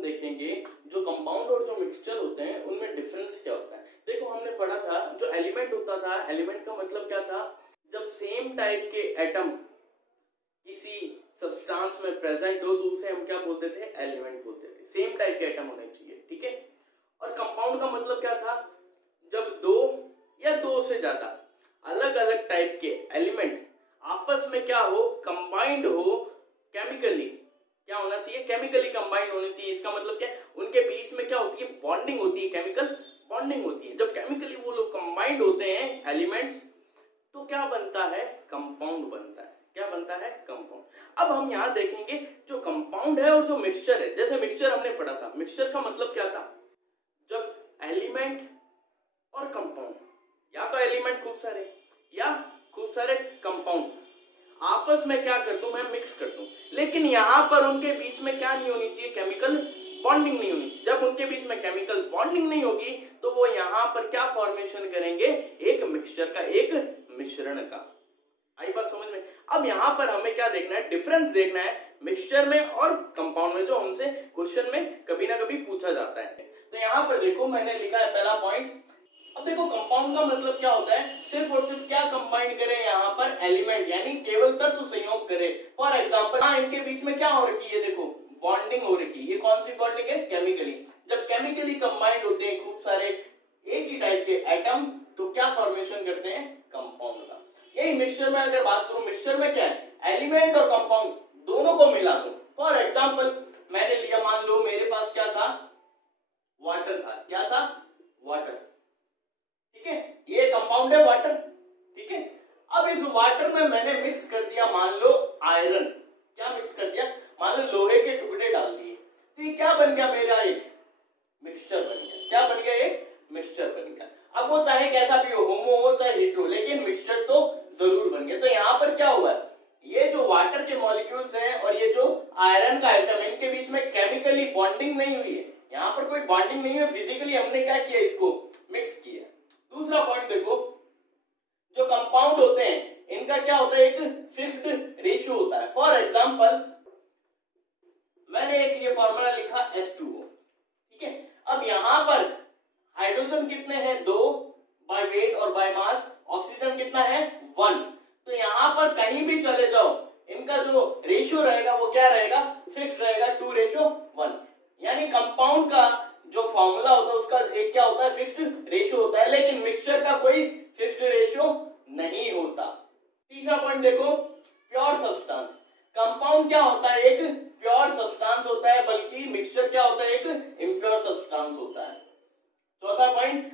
हम देखेंगे जो कंपाउंड और जो मिक्सचर होते हैं उनमें डिफरेंस क्या होता है। देखो हमने पढ़ा था जो एलिमेंट होता था, एलिमेंट का मतलब क्या था, जब सेम टाइप के एटम किसी सब्सटेंस में प्रेजेंट हो तो उसे हम क्या बोलते थे, एलिमेंट बोलते थे। सेम टाइप के एटम होने चाहिए, ठीक है। और कंपाउंड का मतलब क्या था, जब दो या दो से ज्यादा अलग अलग टाइप के एलिमेंट आपस में क्या हो, कंबाइंड हो, केमिकली क्या होना चाहिए, केमिकली कंबाइंड होने चाहिए। इसका मतलब क्या है, उनके बीच में क्या होती है, बॉन्डिंग होती है, केमिकल बॉन्डिंग होती है। जब केमिकली वो लोग कंबाइंड होते हैं एलिमेंट्स तो क्या बनता है, कंपाउंड बनता है। क्या बनता है, कंपाउंड। अब हम यहाँ देखेंगे जो कंपाउंड है और जो मिक्सचर है। जैसे मिक्सचर हमने पढ़ा था, मिक्सचर का मतलब क्या था, जब एलिमेंट और कंपाउंड, या तो एलिमेंट खूब सारे या खूब सारे कंपाउंड आपस में क्या कर दूं, मैं मिक्स कर दूं, लेकिन यहां पर उनके बीच में क्या नहीं होनी चाहिए, केमिकल बॉन्डिंग नहीं होनी चाहिए। जब उनके बीच में केमिकल बॉन्डिंग नहीं होगी तो वो यहां पर क्या फॉर्मेशन करेंगे, एक मिक्सचर का, एक मिश्रण का। आई बात समझ में। अब यहां पर हमें क्या देखना है, डिफरेंस देखना है मिक्सचर में और कंपाउंड में, जो हमसे क्वेश्चन में कभी ना कभी पूछा जाता है। तो यहां पर देखो मैंने लिखा है पहला पॉइंट। अब देखो कंपाउंड का मतलब क्या होता है, सिर्फ और सिर्फ क्या कंबाइन करे, यहाँ पर एलिमेंट यानी केवल तत्व संयोग करे। फॉर एग्जांपल इनके बीच में क्या हो रखी है, देखो बॉन्डिंग हो रखी है। ये कौन सी बॉन्डिंग है, केमिकली। जब केमिकली कंबाइंड होते हैं खूब सारे एक ही टाइप के एटम तो क्या फॉर्मेशन करते हैं, कंपाउंड का। यही मिक्सचर में अगर बात करूं, मिक्सचर में क्या है, एलिमेंट और कंपाउंड दोनों को मिला दो। फॉर एग्जाम्पल मैंने लिया, मान लो मेरे पास क्या था, वाटर था। क्या था, वाटर, ठीक है। ये कंपाउंड है वाटर, ठीक है। अब इस वाटर में मैंने मिक्स कर दिया, मान लो आयरन। क्या मिक्स कर दिया, मान लो लोहे के टुकड़े डाल दिए, तो ये क्या बन गया, मेरा एक मिक्सचर बन गया। क्या बन गया, एक मिक्सचर बन गया। अब वो चाहे कैसा भी हो, होमो हो चाहे हेटेरो, लेकिन मिक्सचर तो जरूर बन गया। तो यहाँ पर क्या हुआ, ये जो वाटर के मॉलिक्यूल्स हैं और ये जो आयरन का आइटम है, इनके बीच में केमिकली बॉन्डिंग नहीं हुई है। यहाँ पर कोई बॉन्डिंग नहीं है, फिजिकली हमने क्या किया, इसको मिक्स किया। दूसरा पॉइंट देखो, जो कंपाउंड होते हैं इनका क्या होता है, एक फिक्स्ड रेशियो होता है। फॉर एग्जांपल मैंने एक ये फॉर्मूला लिखा H2O, ठीक है। अब यहां पर हाइड्रोजन कितने हैं, 2 बाय वेट और बाय मास, ऑक्सीजन कितना है, 1। तो यहां पर कहीं भी चले जाओ, इनका जो रेशियो रहेगा वो क्या रहेगा, फिक्स्ड रहेगा, 2:1। यानी कंपाउंड का जो फॉर्मूला होता है उसका एक क्या होता है, फिक्स्ड रेशियो होता है, लेकिन मिक्सचर का कोई फिक्स्ड रेशियो नहीं होता। तीसरा पॉइंट देखो, प्योर सब्सटेंस। कंपाउंड क्या होता है, एक प्योर सब्सटेंस होता है, बल्कि मिक्सचर क्या होता है, एक इम्प्योर सब्सटेंस होता है। चौथा पॉइंट,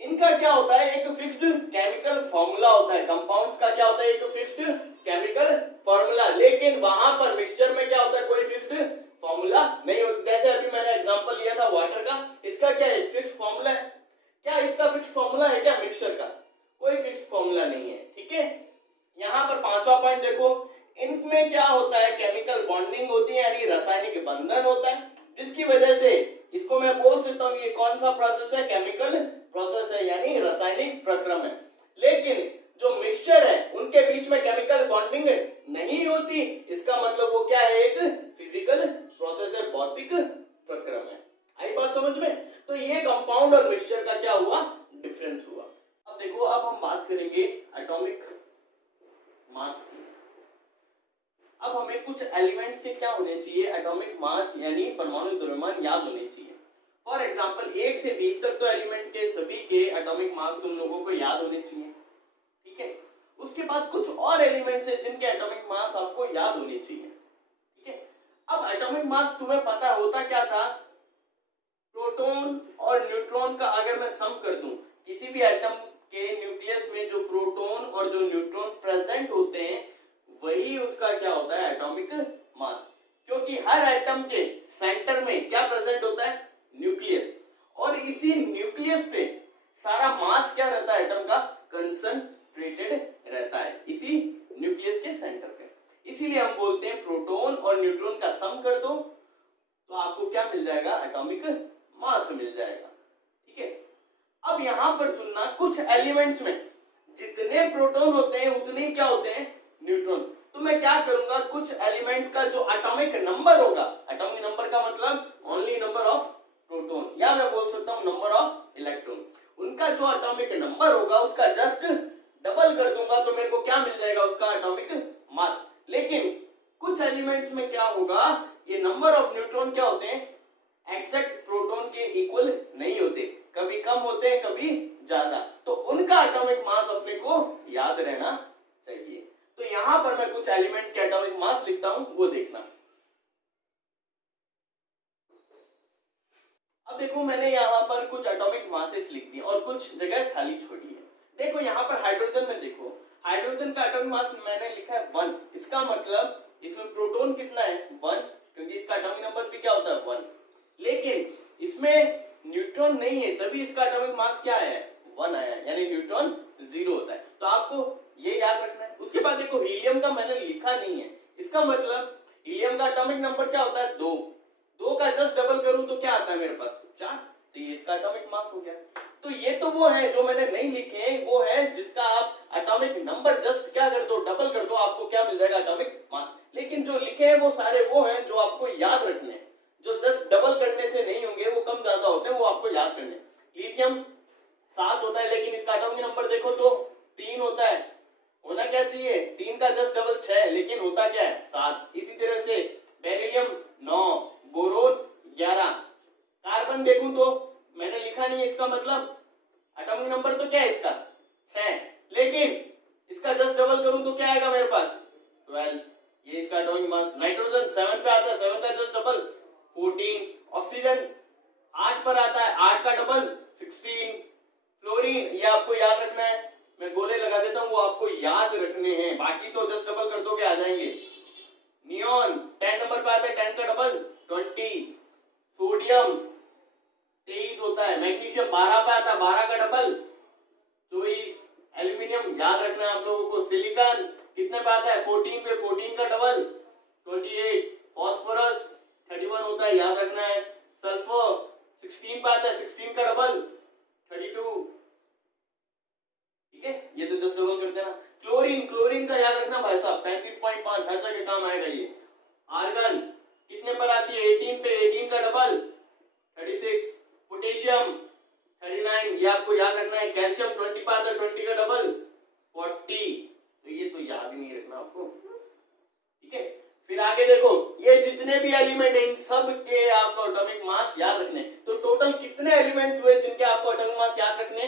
इनका क्या होता है, एक फिक्स्ड केमिकल फॉर्मूला होता है। कंपाउंड्स का क्या होता है, एक फिक्स्ड केमिकल फॉर्मूला, लेकिन वहां पर मिक्सचर में क्या होता है, कोई फिक्स्ड फॉर्मूला नहीं होता। जैसे अभी मैंने एग्जांपल लिया था वाटर का, इसका क्या है, फिक्स्ड फॉर्मूला है। क्या इसका फिक्स्ड फॉर्मूला है क्या, मिक्सचर का कोई फिक्स्ड फॉर्मूला नहीं है, ठीक है। यहाँ पर पांचवा पॉइंट देखो, इनमें क्या होता है, केमिकल बॉन्डिंग होती है, यानी रासायनिक बंधन होता है, जिसकी वजह से इसको मैं बोल सकता हूँ ये कौन सा प्रोसेस है, केमिकल प्रोसेस है, यानी रासायनिक प्रक्रम है। लेकिन जो मिक्सचर है उनके बीच में केमिकल बॉन्डिंग नहीं होती, इसका मतलब वो क्या है, एक फिजिकल प्रोसेस है, भौतिक प्रक्रम है। आई बात समझ में। तो ये कंपाउंड और मिक्सचर का क्या हुआ, डिफरेंस हुआ। अब देखो, अब हम बात करेंगे एटॉमिक मास की। अब हमें कुछ एलिमेंट्स के क्या होने चाहिए, एटॉमिक मास यानी परमाणु द्रव्यमान याद होने चाहिए। फॉर एग्जांपल 1 से 20 तक तो एलिमेंट के सभी के एटॉमिक मास तुम लोगों को याद होने चाहिए, ठीक है। उसके बाद कुछ और एलिमेंट्स हैं जिनके एटॉमिक मास आपको याद होने चाहिए, ठीक है। अब एटॉमिक मास तुम्हें पता होता क्या था, प्रोटॉन और न्यूट्रॉन का अगर मैं सम कर दूं, किसी भी एटम के न्यूक्लियस में जो प्रोटॉन और जो न्यूट्रॉन प्रेजेंट होते हैं वही उसका क्या होता है, एटॉमिक मास। क्योंकि हर एटम के सेंटर में क्या प्रेजेंट होता है, न्यूक्लियस, और इसी न्यूक्लियस पे सारा मास क्या रहता है, एटम का कंसंट्रेटेड रहता है, इसी न्यूक्लियस के सेंटर पे। इसीलिए हम बोलते हैं प्रोटॉन और न्यूट्रॉन का सम कर दो तो आपको क्या मिल जाएगा, एटॉमिक मास मिल जाएगा, ठीक है। अब यहां पर सुनना, कुछ एलिमेंट्स में जितने प्रोटॉन होते हैं उतने क्या होते हैं, न्यूट्रॉन। तो मैं क्या करूंगा, कुछ एलिमेंट्स का जो एटॉमिक नंबर होगा, एटॉमिक नंबर का मतलब ओनली नंबर ऑफ प्रोटॉन, या मैं बोल सकता हूँ नंबर ऑफ इलेक्ट्रॉन। उनका जो एटॉमिक नंबर होगा उसका जस्ट डबल कर दूंगा तो मेरे को क्या मिल जाएगा, उसका एटॉमिक मास। लेकिन कुछ एलिमेंट्स में क्या होगा, ये नंबर ऑफ न्यूट्रॉन क्या होते हैं, एग्जैक्ट प्रोटॉन के इक्वल नहीं होते, कभी कम होते हैं कभी ज्यादा, तो उनका एटॉमिक मास अपने को याद रहना चाहिए। तो यहां पर मैं कुछ एलिमेंट्स के एटॉमिक मास लिखता हूं, वो देखना। अब देखो मैंने यहाँ पर कुछ एटॉमिक मासेस लिख दिए और कुछ जगह खाली छोड़ी है। देखो यहाँ पर हाइड्रोजन में देखो, हाइड्रोजन का एटॉमिक मास मैंने लिखा है 1। इसका मतलब इसमें प्रोटॉन कितना है 1, क्योंकि इसका एटॉमिक नंबर भी क्या होता है 1। लेकिन इसमें न्यूट्रॉन नहीं है, तभी इसका एटॉमिक मास क्या है 1 आया, यानी न्यूट्रॉन 0 होता है। तो आपको ये याद रखना है। उसके बाद देखो हीलियम का मैंने लिखा नहीं है, इसका मतलब हीलियम का एटॉमिक नंबर क्या होता है 2। 2 का जस्ट डबल करूं तो क्या आता है मेरे पास 4, तो ये इसका एटॉमिक मास हो गया। तो ये तो वो है जो मैंने नहीं लिखे, वो है जिसका आप एटॉमिक नंबर जस्ट क्या कर दो, डबल कर दो, आपको क्या मिल जाएगा एटॉमिक मास। लेकिन जो लिखे हैं वो सारे वो हैं जो आपको याद रखने हैं, जो जस्ट डबल करने से नहीं होंगे, वो कम ज्यादा होते हैं, वो आपको याद करने हैं। लिथियम 7 होता है, लेकिन इसका एटॉमिक नंबर देखो तो 3 होता है, होना क्या चाहिए 3 का जस्ट डबल 6, लेकिन होता क्या है 7। इसी तरह से बेरिलियम 9, बोरोन 11। कार्बन देखूं तो मैंने लिखा नहीं है, इसका मतलब एटॉमिक नंबर तो क्या है इसका 6, लेकिन इसका जस्ट डबल करूं तो क्या आएगा मेरे पास 12, ये इसका एटॉमिक मास। नाइट्रोजन 7 पे आता है, 7 का जस्ट डबल 14। ऑक्सीजन 8 पर आता है, 8 का डबल 16। फ्लोरीन ये आपको याद रखना है, मैं गोले लगा देता हूं, वो आपको याद रखने हैं, बाकी तो जस्ट डबल कर दोगे आ जाएंगे। नियॉन 10 नंबर पे आता है, 10 का डबल 20। सोडियम 23 होता है। मैग्नीशियम 12 पे आता है, 12 का डबल 24। एल्यूमिनियम याद रखना है आप लोगों को। सिलिकॉन कितने पे आता है 14 पे, 14 का डबल 28। फॉस्फोरस 31 होता है, याद रखना है। सल्फर 16 पे आता है, 16 का डबल 32। ठीक है, ये तो जस्ट डबल कर देना। क्लोरीन, क्लोरीन का याद रखना भाई साहब 35.5, हर जगह काम आएगा ये। आर्गन कितने पर आती है 18 पे, 18 का डबल 36। पोटेशियम 39, ये आपको याद रखना है। कैल्शियम 20 पे आता है, 20 का डबल 40, तो ये तो याद ही नहीं रखना आपको। ठीक है, फिर आगे देखो ये जितने भी एलिमेंट है इन सब के आपको एटॉमिक मास याद रखने। तो टोटल कितने एलिमेंट्स हुए जिनके आपको एटॉमिक मास याद रखने,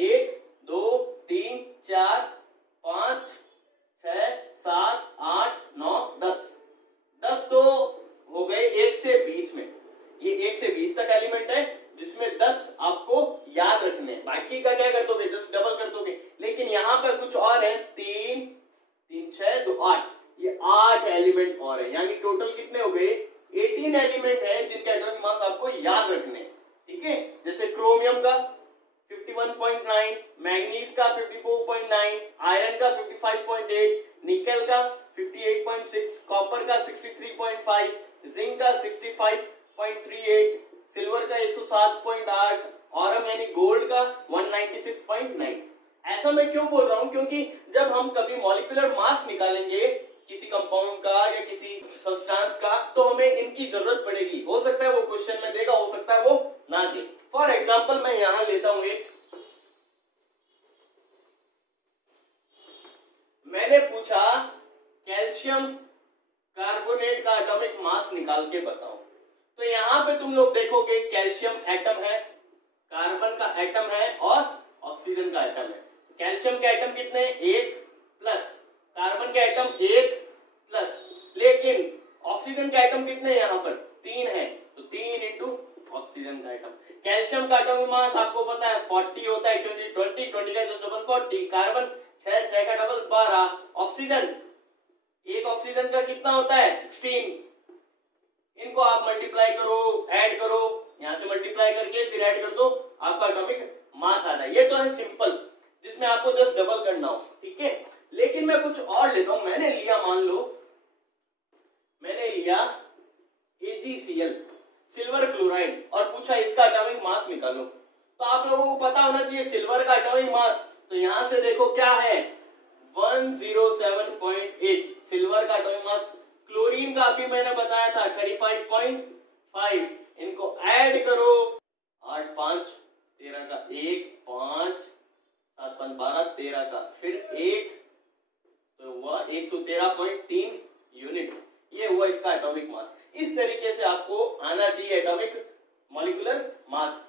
1 2 3 4 5 6 7 8 9 10। 10 तो हो गए 1 से 20 में, ये 1 से 20 तक एलिमेंट है जिसमें 10 आपको याद रखने, बाकी का क्या कर दोगे जस्ट डबल कर दोगे। लेकिन यहाँ पर कुछ और है, 3 3 6 2 8, ये 8 एलिमेंट और है, यानी टोटल कितने हो गए 18 एलिमेंट है जिनके एटॉमिक मास आपको याद रखने। ठीक है, जैसे क्रोमियम का 51.9, मैग्नीज का 54.9, आयरन का 55.8, निकेल का 58.6, कॉपर का 63.5, जिंक का 65.38, सिल्वर का 107.8, ऑरम यानी गोल्ड का 196.9। ऐसा मैं क्यों बोल रहा हूं, क्योंकि जब हम कभी मॉलिक्यूलर मास निकालेंगे किसी कंपाउंड का या किसी सब्सटेंस का, तो हमें इनकी जरूरत पड़ेगी। हो सकता है वो क्वेश्चन में देगा, हो सकता है वो ना दे। फॉर एग्जाम्पल मैं यहां लेता हूं एक, मैंने पूछा कैल्शियम कार्बोनेट का एटॉमिक मास निकाल के बताओ। तो यहां पे तुम लोग देखोगे कैल्शियम एटम है, कार्बन का एटम है और ऑक्सीजन का एटम है। कैल्शियम के एटम कितने हैं 1 प्लस, कार्बन के एटम 1 प्लस, लेकिन ऑक्सीजन के एटम कितने हैं यहाँ पर 3 है, तो 3 इंटू ऑक्सीजन का एटम। कैल्शियम का एटॉमिक मास आपको पता है 40 होता है, 20 का जस्ट डबल 40। कार्बन 6 का डबल 12। ऑक्सीजन, एक ऑक्सीजन का कितना होता है 16। इनको आप मल्टीप्लाई करो, ऐड करो, यहां से मल्टीप्लाई करके फिर ऐड कर दो, आपका एटॉमिक मास आता है। ये तो है सिंपल, जिसमें आपको जस्ट डबल करना हो। ठीक है, लेकिन मैं कुछ और लेता हूं। मैंने लिया, मान लो मैंने लिया AgCl, सिल्वर क्लोराइड, और पूछा इसका एटॉमिक मास निकालो। तो आप लोगों को पता होना चाहिए सिल्वर का एटॉमिक मास, तो यहां से देखो क्या है 107.8 सिल्वर का एटॉमिक मास। क्लोरीन का अभी मैंने बताया था 35.5, इनको 113.3 यूनिट, ये हुआ इसका एटॉमिक मास। इस तरीके से आपको आना चाहिए एटॉमिक मॉलिक्यूलर मास।